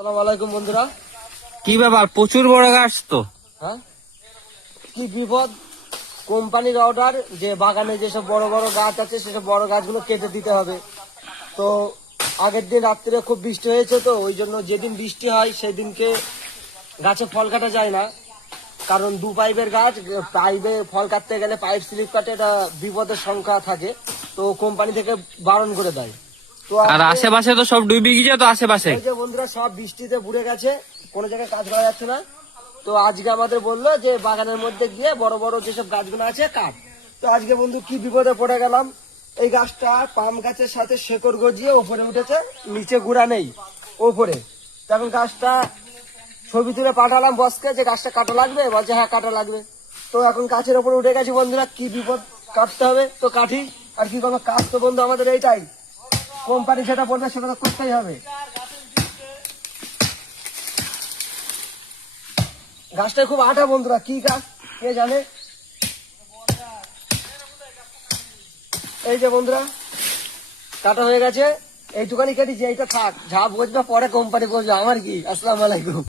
আসসালামু আলাইকুম বন্ধুরা। কি ব্যাপার, প্রচুর বড় গাছ তো। হ্যাঁ, কি বিপদ! কোম্পানির অর্ডার যে বাগানে যেসব বড় বড় গাছ আছে সেসব বড় গাছগুলো কেটে দিতে হবে। তো আগের দিন রাত্রে খুব বৃষ্টি হয়েছে, তো ওই জন্য যেদিন বৃষ্টি হয় সেদিনকে গাছে ফল কাটা যায় না, কারণ দু পাইপের গাছ, পাইপে ফল কাটতে গেলে পাইপ স্লিপ কাটে, এটা বিপদের সংখ্যা থাকে। তো কোম্পানি থেকে বারণ করে দেয়। তো আর আশেপাশে তো সব ডুবে গিয়েছে তো আশেপাশে। এই যে বন্ধুরা, সব বৃষ্টিতে বুড়ে গেছে, কোনো জায়গায় কাজ করা যাচ্ছে না। তো আজকে আমাদের বললো যে বাগানের মধ্যে গিয়ে বড় বড় যেসব গাছগুলো আছে কাট। তো আজকে বন্ধু কি বিপদে পড়ে গেলাম। এই গাছটা পাম গাছের সাথে শেকড় গজিয়ে ওপরে উঠেছে, নিচে গুড়া নেই ওপরে। তখন গাছটা ছবি তুলে পাঠালাম বসকে যে গাছটা কাটা লাগবে, বলছে হ্যাঁ কাটা লাগবে। তো এখন গাছের ওপরে উঠে গেছি বন্ধুরা, কি বিপদ! কাটতে হবে তো কাটি, আর কি করবো? কাজ তো বন্ধু আমাদের এইটাই, কোম্পানি যেটা বলবে সেটা তো করতেই হবে। গাছটা খুব আঠা বন্ধুরা, কি গাছ কে জানে। এই যে বন্ধুরা, কাটা হয়ে গেছে, এইটুকানি কেটেছি, এইটা থাক, যা বসবে পরে কোম্পানি বসবে, আমার কি। আসসালামু আলাইকুম।